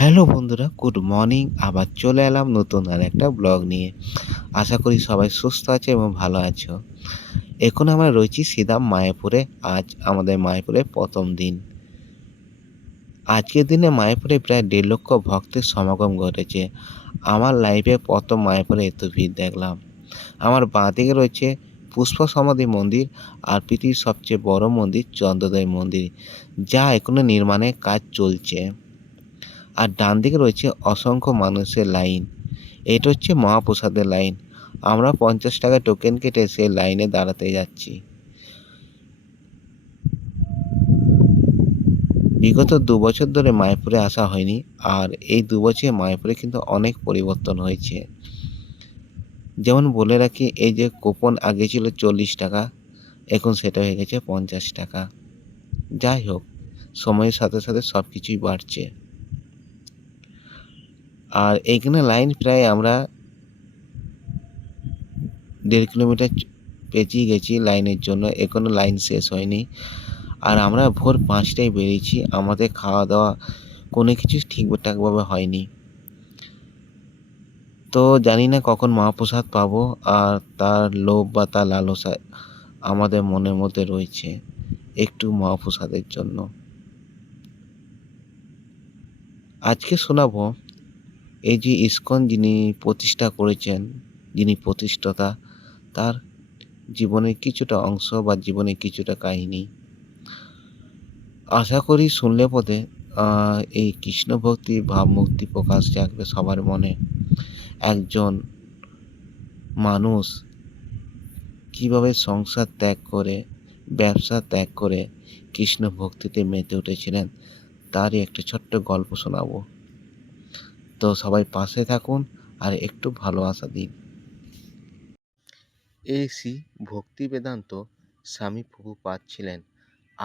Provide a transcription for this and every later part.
Hello বন্ধুরা, good morning. আবার চলে এলাম নতুন আর একটা ব্লগ নিয়ে। আশা করি সবাই সুস্থ আছে এবং ভালো আছো। এখন আমরা রয়েছি সিধা মায়াপুরে। আজ আমাদের মায়াপুরে প্রথম দিন। আজকের দিনে মায়াপুরে প্রায় 1.5 লক্ষ ভক্তের সমাগম ঘটেছে। আমার লাইফে প্রথম মায়াপুরে এত ভিড় দেখলাম। আমার বাঁ দিকে রয়েছে পুষ্প সমাধি মন্দির আর পৃথিবীর সবচেয়ে বড় মন্দির চন্দ্রদেব মন্দির, যা এখনো নির্মাণের কাজ চলছে। আর ডান দিকে রয়েছে অসংখ্য মানুষের লাইন। এটা হচ্ছে মহাপ্রসাদের লাইন। আমরা 50 টাকা টোকেন কেটে সেই লাইনে দাঁড়াতে যাচ্ছি। বিগত 2 বছর ধরে মায়াপুরে আসা হয়নি, আর এই 2 বছরে মায়াপুরে কিন্তু অনেক পরিবর্তন হয়েছে। যেমন বলে রাখি, এই যে কুপন আগে ছিল 40 টাকা, এখন সেটা হয়ে গেছে 50 টাকা। যাই হোক, সময়ের সাথে সাথে সব কিছুই বাড়ছে। আর এইখানে লাইন প্রায় আমরা 1.5 কিলোমিটার পেঁচিয়ে গেছি লাইনের জন্য। এখনো লাইন শেষ হয়নি। আর আমরা ভোর 5টায় বেরিয়েছি। আমাদের খাওয়া দাওয়া কোনো কিছু ঠিকঠাকভাবে হয়নি। তো জানি না কখন মহাপ্রসাদ পাবো, আর তার লোভ বা তার লালসা আমাদের মনের মধ্যে রয়েছে একটু মহাপ্রসাদের জন্য। আজকে শোনাবো এই যে ইসকন যিনি প্রতিষ্ঠা করেছেন, যিনি প্রতিষ্ঠাতা, তার জীবনের কিছুটা অংশ বা জীবনের কিছুটা কাহিনী। আশা করি শুনলে পথে এই কৃষ্ণ ভক্তি ভাবমূর্তি প্রকাশ জাগবে সবার মনে। একজন মানুষ কিভাবে সংসার ত্যাগ করে, ব্যবসা ত্যাগ করে কৃষ্ণ ভক্তিতে মেতে উঠেছিলেন, তারই একটা ছোট্ট গল্প শোনাবো। তো সবাই পাশে থাকুন আর একটু ভালোবাসা দিন। এই শ্রী ভক্তি বেদান্ত স্বামী প্রভুপাদ ছিলেন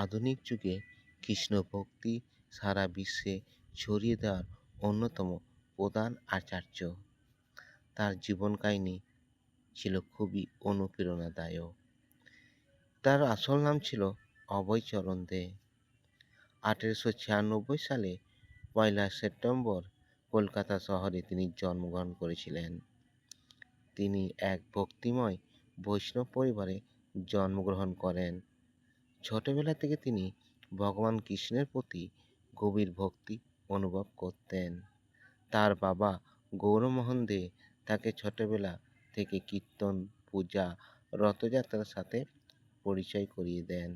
আধুনিক যুগে কৃষ্ণ ভক্তি সারা বিশ্বে ছড়িয়ে দেওয়ার অন্যতম প্রধান আচার্য। তার জীবন কাহিনী ছিল খুবই অনুপ্রেরণাদায়ক। তার আসল নাম ছিল অভয়চরণ দে। 1896 সালে 1 সেপ্টেম্বর কলকাতা শহরে তিনি জন্মগ্রহণ করেছিলেন। তিনি এক ভক্তিময় বৈষ্ণব পরিবারে জন্মগ্রহণ করেন। ছোটবেলা থেকে তিনি ভগবান কৃষ্ণের প্রতি গভীর ভক্তি অনুভব করতেন। তার বাবা গৌরমোহন দে তাকে ছোটবেলা থেকে কীর্তন, পূজা, রথযাত্রার সাথে পরিচয় করিয়ে দেন।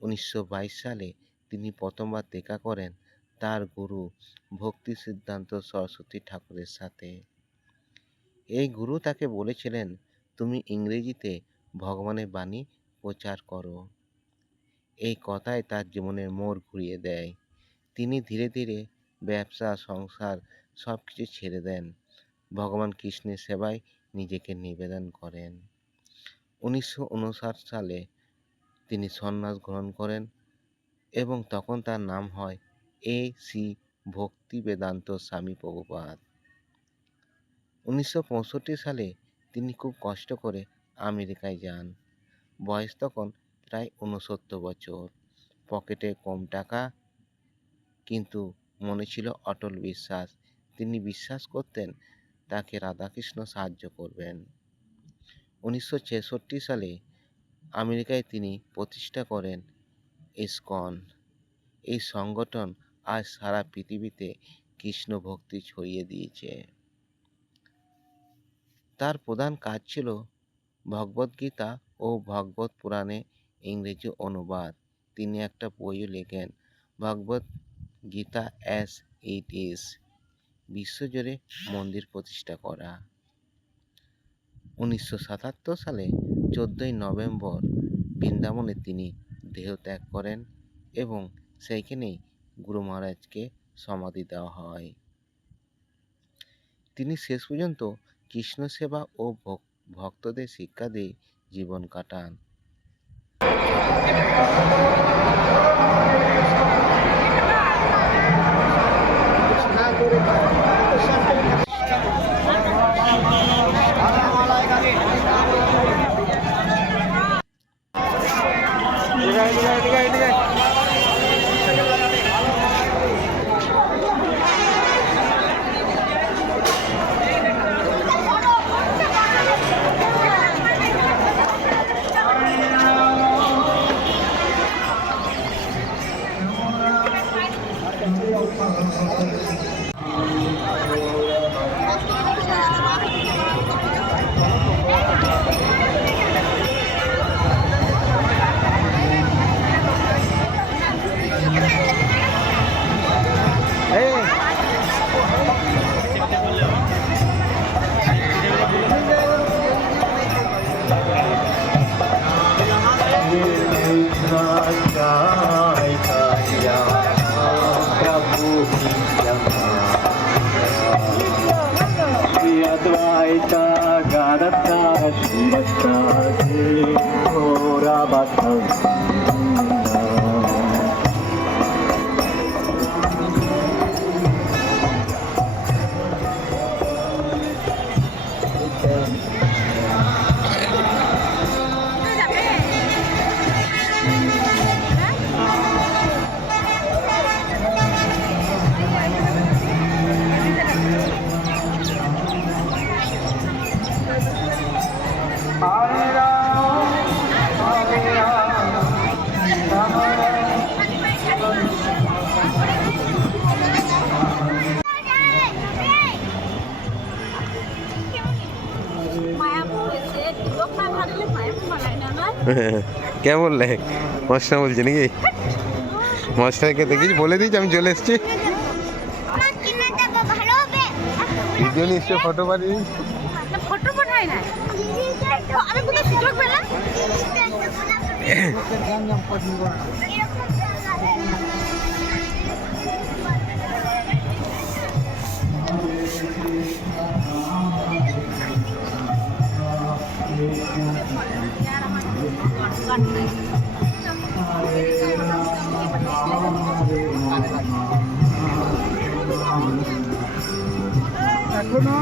1922 সালে তিনি প্রথমবার দেখা করেন তার গুরু ভক্তি সিদ্ধান্ত সরস্বতী ঠাকুরের সাথে। এই গুরু তাকে বলেছিলেন, তুমি ইংরেজিতে ভগবানের বাণী প্রচার করো। এই কথাই তার জীবনের মোড় ঘুরিয়ে দেয়। তিনি ধীরে ধীরে ব্যবসা, সংসার সব কিছু ছেড়ে দেন। ভগবান কৃষ্ণের সেবায় নিজেকে নিবেদন করেন। 1959 সালে তিনি সন্ন্যাস গ্রহণ করেন এবং তখন তার নাম হয় শ্রী ভক্তি বেদান্ত স্বামী প্রভুপাদ। 1965 সালে তিনি খুব কষ্ট করে আমেরিকায় যান। বয়স তখন প্রায় 69 বছর। পকেটে কম টাকা, কিন্তু মনে ছিল অটল বিশ্বাস। তিনি বিশ্বাস করতেন তাকে রাধাকৃষ্ণ সাহায্য করবেন। 1966 সালে আমেরিকায় তিনি প্রতিষ্ঠা করেন ইসকন। এই সংগঠন আজ সারা পৃথিবীতে কৃষ্ণ ভক্তি ছড়িয়ে দিয়েছে। তার প্রধান কাজ ছিল ভগবদ্গীতা ও ভগবত পুরাণে ইংরেজি অনুবাদ। তিনি একটা বইও লেখেন, Bhagavad Gita as it is. বিশ্বজুড়ে মন্দির প্রতিষ্ঠা করা। 1977 সালে 14 নভেম্বর বৃন্দাবনে তিনি দেহত্যাগ করেন এবং সেইখানেই গুরু মহারাজকে সমাধি দেওয়া হয়। তিনি শেষ পর্যন্ত কৃষ্ণ সেবা ও ভক্তদের শিক্ষা দিয়ে জীবন কাটান। কে বললে? মাস্টার বলছে নাকি? মাস্টারকে দেখিস বলে দিয়েছি আমি চলে এসেছি। ভিডিও নিশ্চয় ফটো পাঠিয়ে ফটো পাঠাই না আমি কোথায় সুযোগ পেলাম এখনো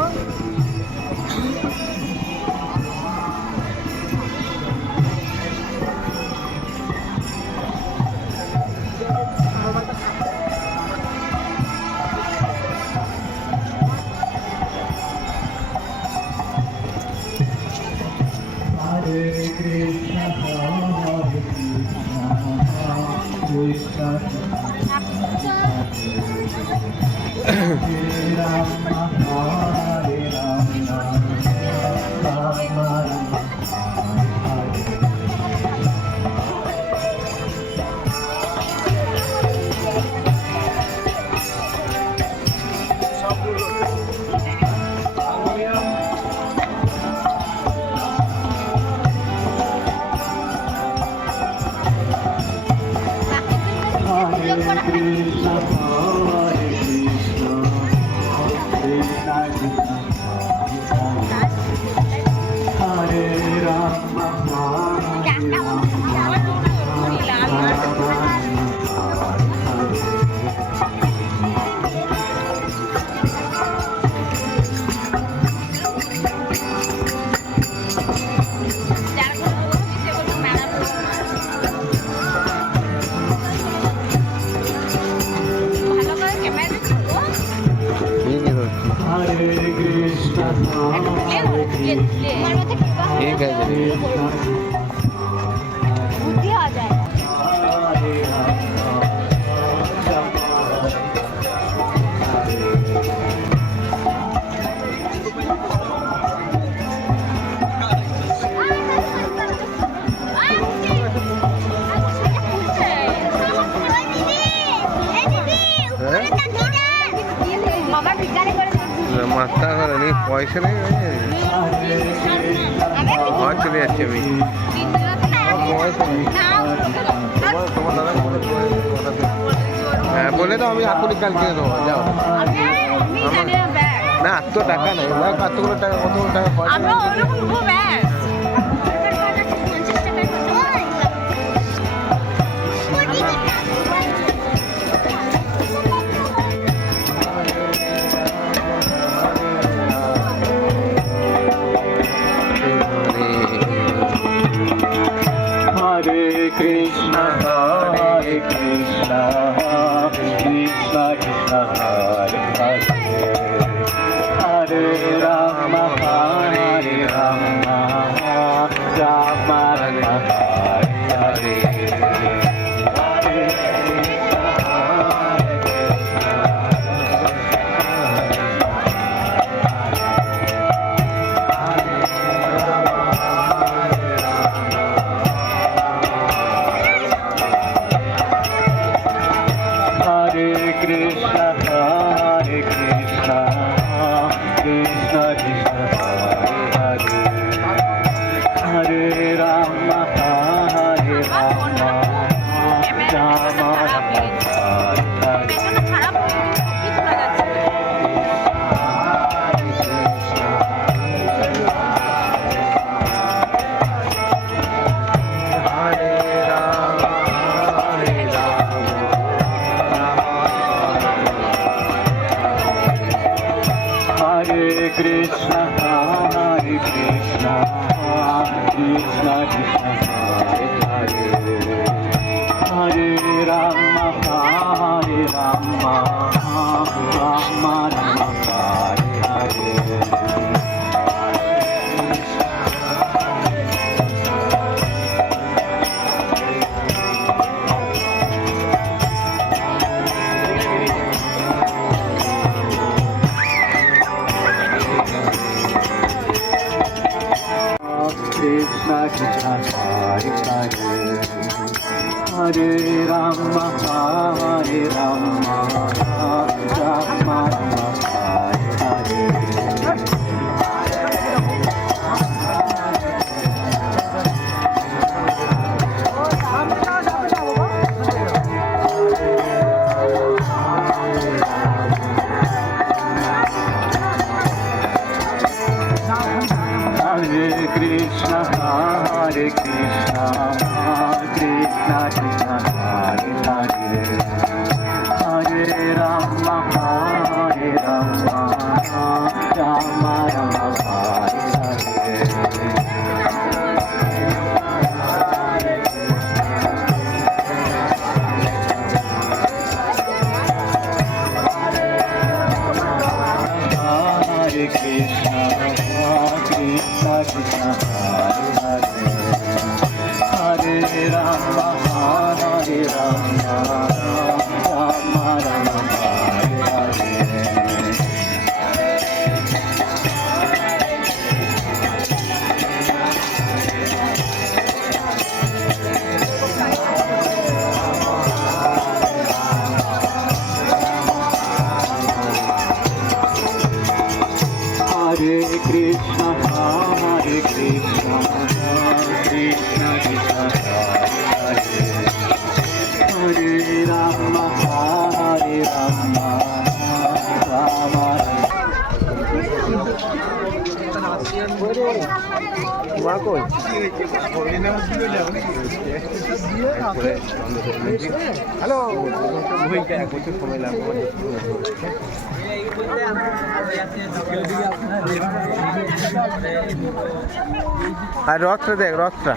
ঠিক আছে বুদ্ধি आ जाए মাথা করে নি পয়সা নেই ঘর চলে যাচ্ছে আমি তোমার দাদা হ্যাঁ বলে তো আমি এখনই কাল কিনে দেবো যাও না আর তো টাকা নেই কতগুলো টাকা কতগুলো টাকা Krishna Krishna Krishna Hare Hare Hare Rama Hare Rama Rama Rama Hare Hare Hare Krishna, Krishna Krishna Hare Hare, Hare Rama, Hare Rama, Rama Rama Hare Hare. খারাপ শোনা যাচ্ছে। Hare Krishna, Hare Krishna, Krishna Krishna Hare Hare, Hare Rama, Hare Rama, Rama Rama Hare Hare. Krishna Krishna Hare Hare, Hare Rama, Hare Rama, Rama Rama Hare Hare. Hare Krishna, Hare Krishna, Krishna Krishna Hare Hare, Hare Rama, Hare Rama, Rama Rama Hare Hare. Hare Krishna, Krishna Krishna Hare Hare, Hare Rama, Hare Rama, Rama Rama Hare Hare. Hare Krishna, Hare Krishna, Krishna Krishna Hare Hare, Hare Rama, Hare Rama, Rama hello সময় লাগবে। আর রথটা দেখ, রথটা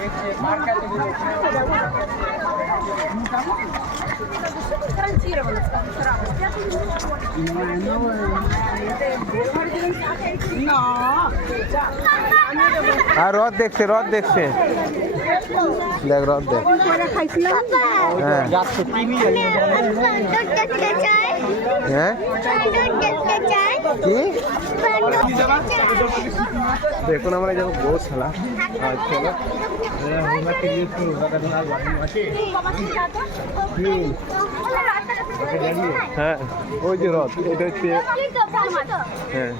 আর রথ দেখছে, রথ দেখছে, দেখ রথ দেখ। হ্যাঁ হ্যাঁ কি দেখুন আমরা যাবো গৌশালা। আর চলো হ্যাঁ ওই যে রথ, এটা হচ্ছে হ্যাঁ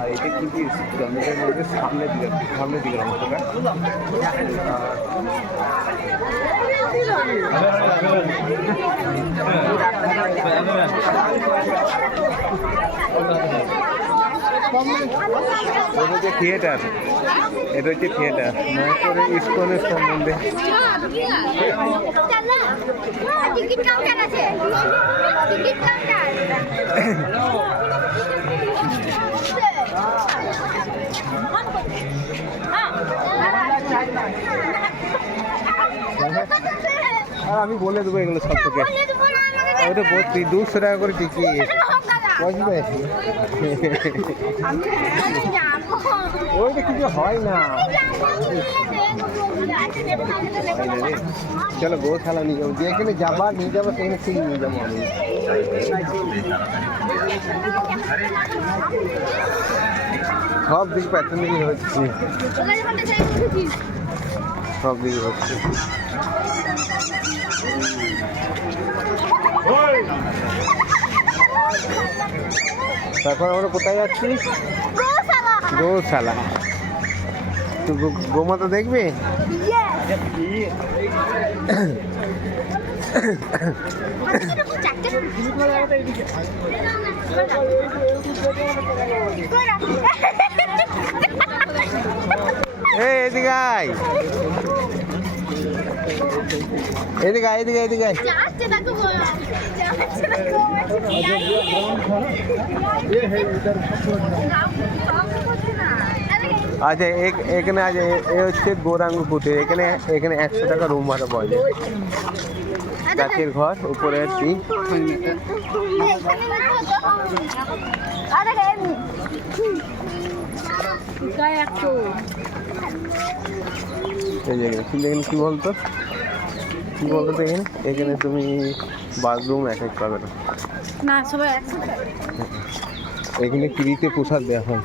আর এটা কিন্তু জন্মের মধ্যে সামনের দিকে অংশটা। এটা হচ্ছে থিয়েটার, এটা হচ্ছে থিয়েটার মহাপুরের ইস্কনের সম্বন্ধে। টিকিট কাউন্টার আছে, টিকিট কাউন্টার। আর আমি বলে দেবো এগুলো সব থেকে। ওটা 200 টাকা করে টিকিট, বুঝবে? ওইটা কিছু হয় না। চলো গৌশালা নিয়ে যাবো, যেখানে যাবা নিয়ে যাবো সেখানে ঠিক নিয়ে যাবো আমি। সব দিক পেছন দিকে হচ্ছে, ওখানে ওখানে যাই উঠেছি। সব দিকে হচ্ছে। তারপর আমরা কোথায় যাচ্ছি? গোশালা। গৌশালা। তো গোমাতা দেখবে? এই এদিকে আয়, এদিকে আয়, এদিকে এদিকে আয়। যাচ্ছে দেখো যাচ্ছে দেখো আচ্ছা এখানে আজ এ হচ্ছে গৌরাঙ্গ কুটির। এখানে এখানে 100 টাকা রুম ভাড়া পাওয়া যায়। গাছের ঘর, উপরে টিন। এই যে এখানে কি বলতো, কি বলতো তো এখানে, এখানে তুমি বাথরুম অ্যাটাচ পাবে না। না সবাই একসাথে এখানে ফ্রিতে প্রসাদ দেওয়া হয়,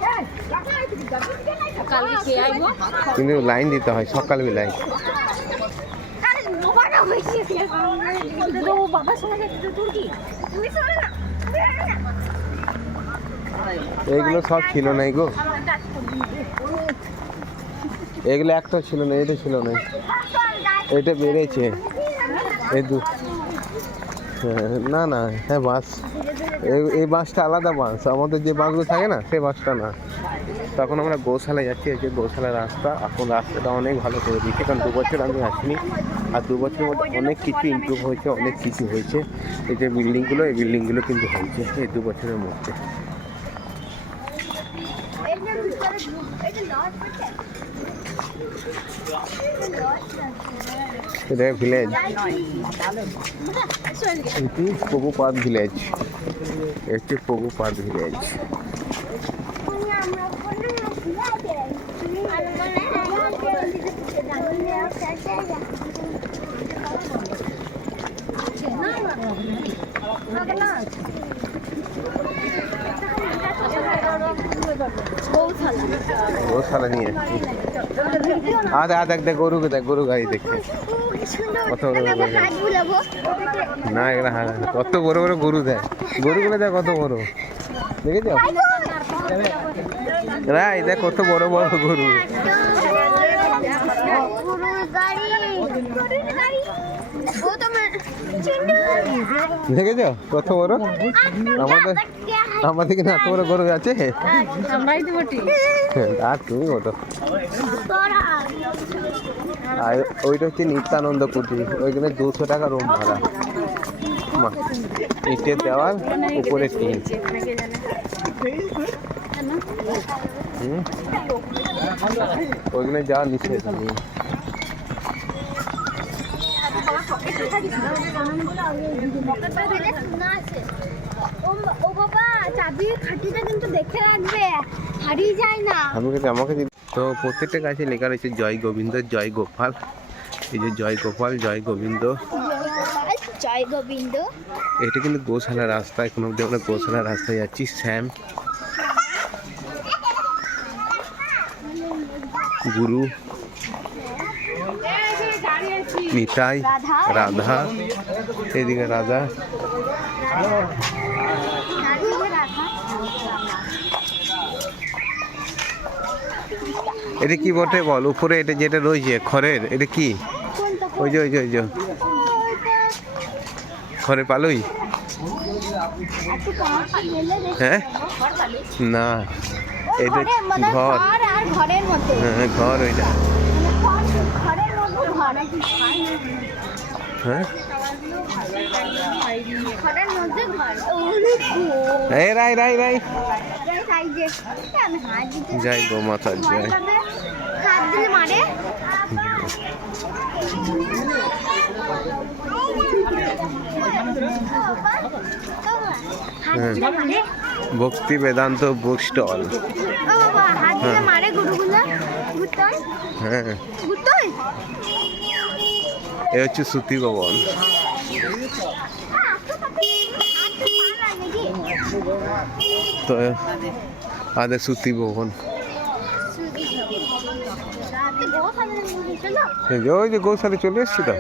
কালকে খেয়ে আইবো। কিন্তু লাইন দিতে হয় সকালবেলায়। এইগুলো সব ছিল না গো, এগুলো একটাও ছিল না, এটা ছিল না, এটা বেড়েছে। না না, হ্যাঁ বাস, এই বাসটা আলাদা বাস, আমাদের যে বাসগুলো থাকে না সেই বাসটা না। তখন আমরা গৌশালায় যাচ্ছি, এই যে গৌশালার রাস্তা। এখন রাস্তাটা অনেক ভালো করে দিয়েছে, কারণ 2 বছর আমি আসিনি, আর 2 বছরের মধ্যে অনেক কিছু ইমপ্রুভ হয়েছে, অনেক কিছু হয়েছে। এই যে বিল্ডিংগুলো, এই বিল্ডিংগুলো কিন্তু হয়েছে এই 2 বছরের মধ্যে। এটা ভিলেজ, এটি প্রভুপাদ ভিলেজ, এটি প্রভুপাদ ভিলেজ। গৌশালা নিয়ে দেখ গরুকে দেখ, গরু গাড়ি দেখতে কত বড় বড় না, এগুলো কত বড় বড় গরু দেয়, গরুগুলো দেখ কত বড়, দেখেছ রাই, দেখ কত বড় বড় গরু। দেখেছ কত বড়, আমাদের কিন্তু এত বড় গরু আছে। আর তুমি কত, আর ওইটা হচ্ছে নিত্যানন্দ কুটির, ওইখানে 200 টাকা রুম ভাড়া, ইটের দেওয়াল, উপরে টিন। ওইখানে যাওয়া নিষেধ নেই। ও বাবা, চাবির খাটিটা কিন্তু দেখে রাখবে, হারিয়ে যায় না। আমাকে তো প্রত্যেকটা গাছে লেখা রয়েছে জয় গোবিন্দ, জয় গোপাল। এই যে জয় গোপাল, জয় গোবিন্দ, জয় গোবিন্দ। এটা কিন্তু গৌশালার রাস্তা। এখন অব্দি আমরা গৌশালার রাস্তায় যাচ্ছি। শ্যাম, গুরু, নিতাই, রাধা, এদিকে রাধা। এটা কি বটে বল, উপরে এটা যেটা রয়েছে খড়ের, এটা কি? ওই যে ওই যে ওই যে খড়ের পালুই। হ্যাঁ না, এটা ঘর, হ্যাঁ ঘর ওইটা। হ্যাঁ এই রাই রাই রাই, জয় গো মাতা জয়। ভক্তি বেদান্ত বুক স্টল। হ্যাঁ এ হচ্ছে শ্রুতি ভবন। তো আদের শ্রুতি ভবন। রাতে গোশালা নিয়ে না এই যে ওই যে গৌশালে চলে এসছি তো।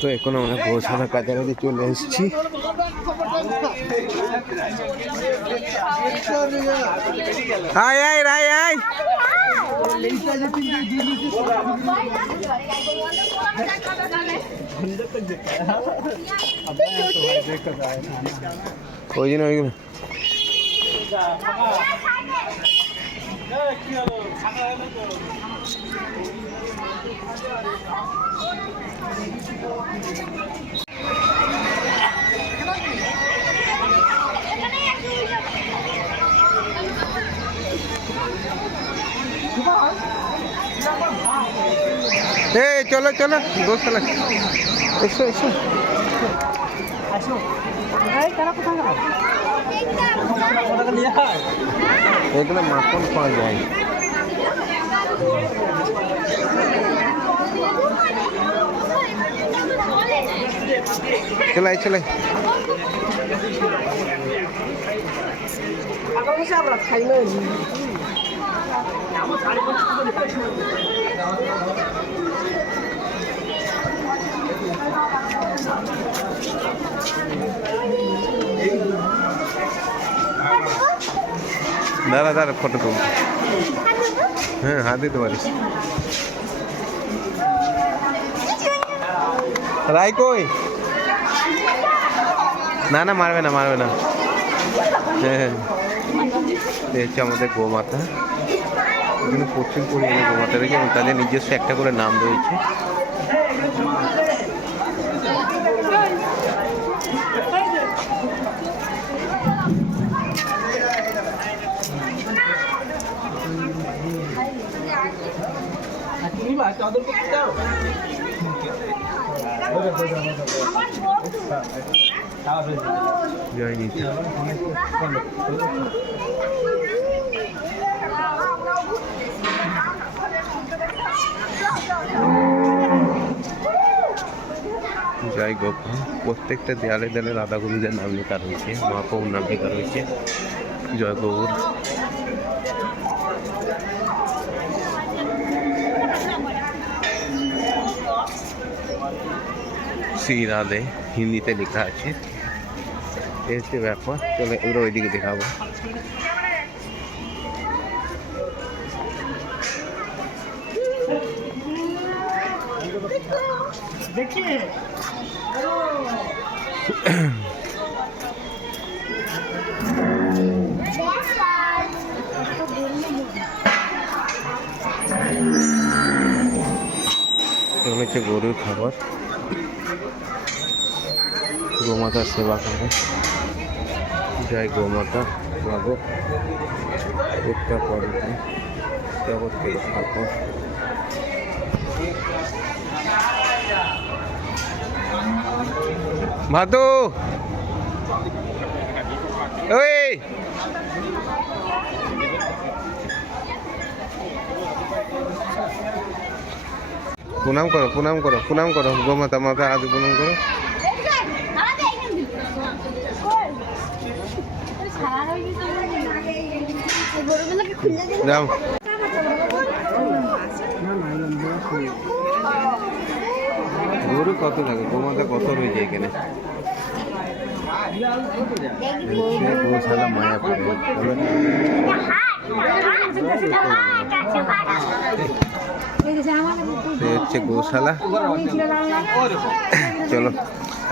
তো এখন আমরা গৌশালা কাছাকাছি চলে এসেছি। আয় আয় রায় আয়। ওই জন্য ওইগুলো এই চলো চলো গৌশালা এসো এসো। এখানে মাখন পাওয়া যায়। চলাই চলাই। দাঁড়া দাঁড়া ফটো তুল। হ্যাঁ হাত দিতে পারিস। রাই কই? না না মারবে না মারবে না। হ্যাঁ এই হচ্ছে আমাদের গোমাতা। এখানে প্রচুর পরিমাণে গোমাতা রয়েছে এবং তাদের নিজস্ব একটা করে নাম রয়েছে। জয় নীতি। জয় গোপাল। প্রত্যেকটা দেয়ালে দেয়ালে রাধা গোবিন্দের নাম লেখা রয়েছে, মহাপ্রভুর নাম লেখা রয়েছে। জয় গৌর। শ্রী রাধে হিন্দিতে লেখা আছে। এই হচ্ছে ব্যাপার। চলে এগুলো ওইদিকে দেখাবো। এগুলো হচ্ছে গরুর খাবার। গোমাতার সেবা করে। জয় গোমাতা প্রভু একটা পরে জগৎকে রক্ষা কর। ভাদু ওই প্রণাম করো প্রণাম করো প্রণাম করো গোমাতা মাতা আদি প্রণাম করো। যাও গরু কত লাগে গোমাতা কত রয়েছে এখানে। গৌশালা মায়াপুর হচ্ছে গৌশালা। চলো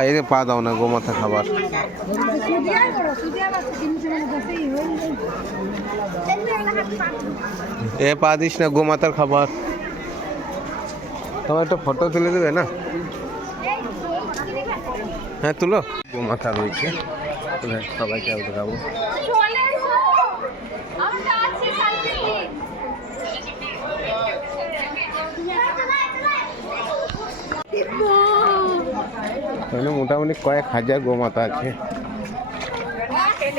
এই যে পা দাও না গোমাতা খাবার। এ পা দিস না গোমাতার খাবার। তোমার একটা ফটো তুলে দেবে না? হ্যাঁ তুলো। গোমাতা রয়েছে সবাইকে দেখাবো। মানে মোটামুটি কয়েক হাজার গোমাতা আছে,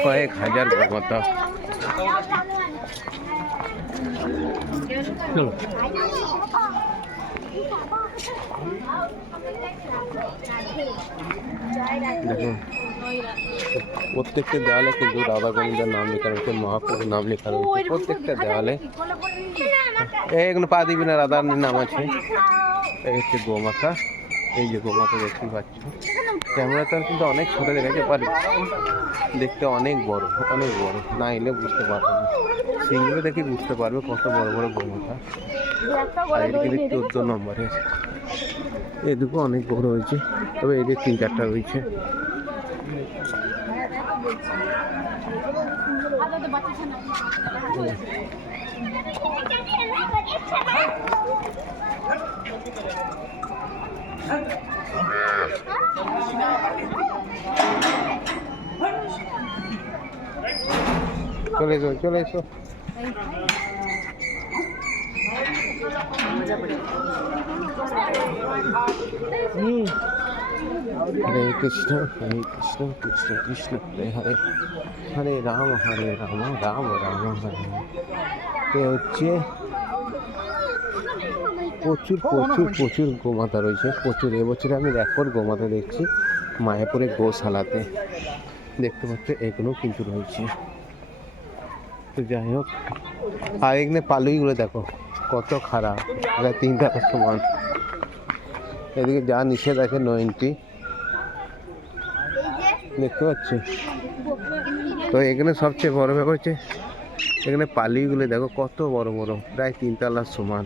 কয়েক হাজার গোমাতা। চলো দেখুন প্রত্যেকটা দেওয়ালে কিন্তু রাধা গোবিন্দের নাম লেখা রয়েছে, মহাপ্রভুর নাম লেখা রয়েছে প্রত্যেকটা দেওয়ালে। এগুলো পা দিবি না, রাধার নাম আছে। এই হচ্ছে গোমাতা, এই যে গোমাতা দেখতে পাচ্ছ। ক্যামেরাতে কিন্তু অনেক ছোট দেখাচ্ছে, পারি দেখতে অনেক বড়, অনেক বড়, না এলে বুঝতে পারবে না। সিঙ্গলে দেখে বুঝতে পারবে কত বড় বড় গোমাতা। আর এদিকে দেখতে 14 নম্বরে আছে, এদিকে অনেক বড় হয়েছে, তবে এদের 3-4টা রয়েছে। চলে এসো, চলে এসো। হরে কৃষ্ণ হরে কৃষ্ণ কৃষ্ণ কৃষ্ণ হরে হরে, হরে রাম রাম রাম হরে। তো হচ্ছে প্রচুর প্রচুর প্রচুর গোমাতা রয়েছে, প্রচুর। এবছরে আমি রেকর্ড গোমাতা দেখছি মায়াপুরে গোশালাতে, দেখতে পাচ্ছ এগুলো কিন্তু রয়েছে। তো যাই হোক, আর এখানে পালুইগুলো দেখো কত খারাপ, প্রায় 3 টাকার সমান। এদিকে যা নিষেধ আছে 90, দেখতে পাচ্ছ। তো এখানে সবচেয়ে বড় ব্যাপার হচ্ছে এখানে পালুইগুলো দেখো কত বড় বড়, প্রায় 3 তলার সমান।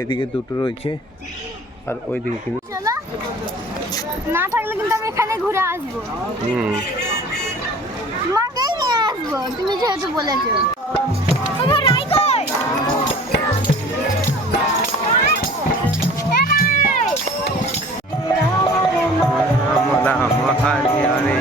এদিকে 2টো রয়েছে, আর ওইদিকে কিন্তু না থাকলে কিন্তু আমি এখানে ঘুরে আসবো। মাকেই নিয়ে আসবো, তুমি যেহেতু বলেছো। রাম হরে হরে।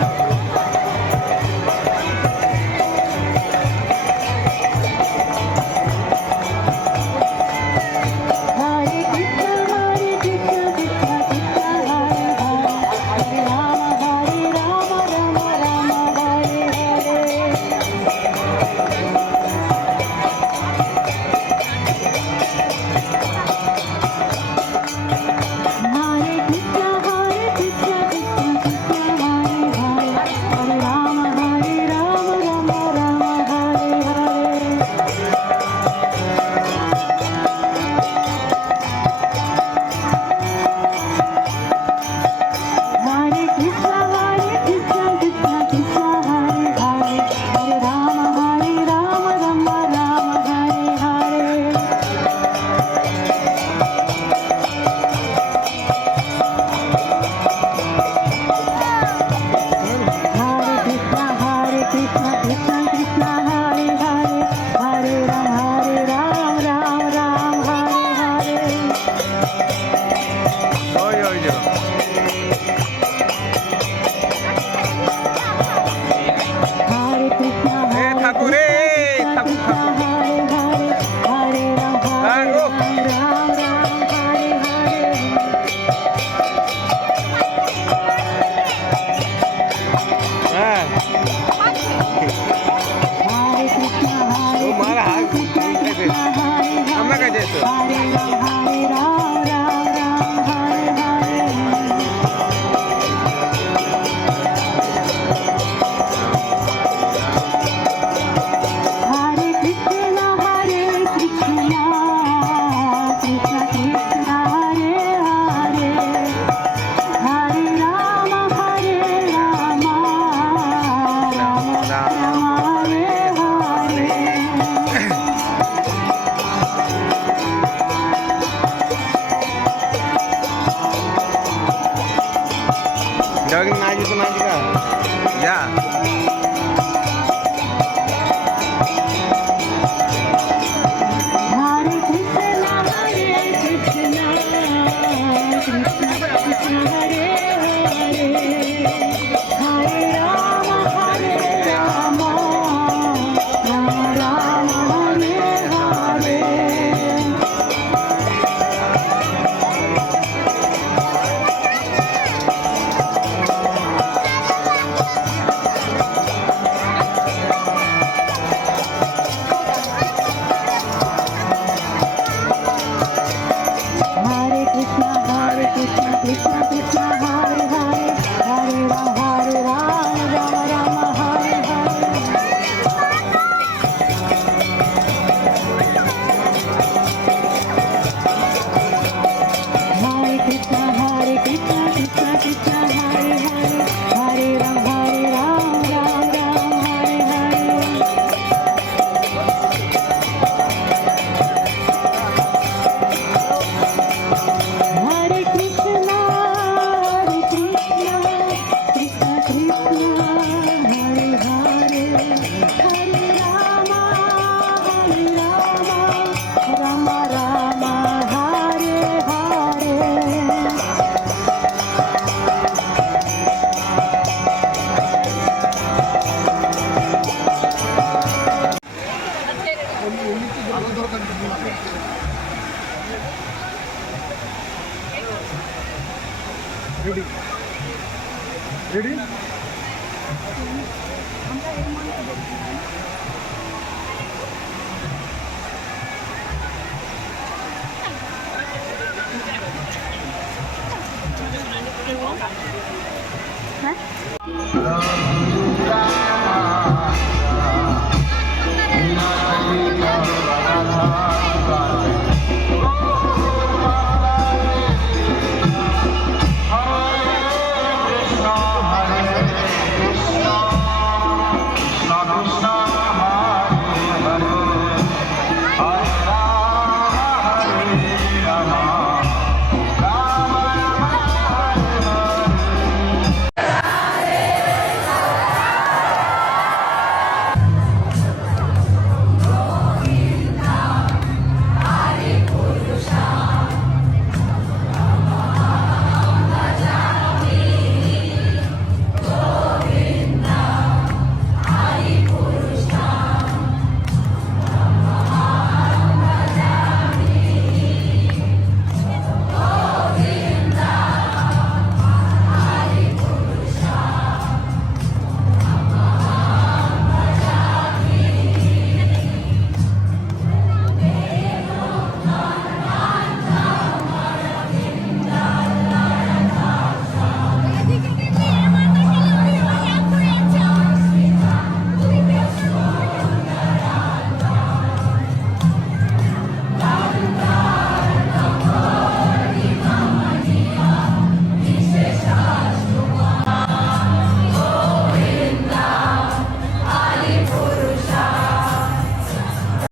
আমরা এর মধ্যে দেখি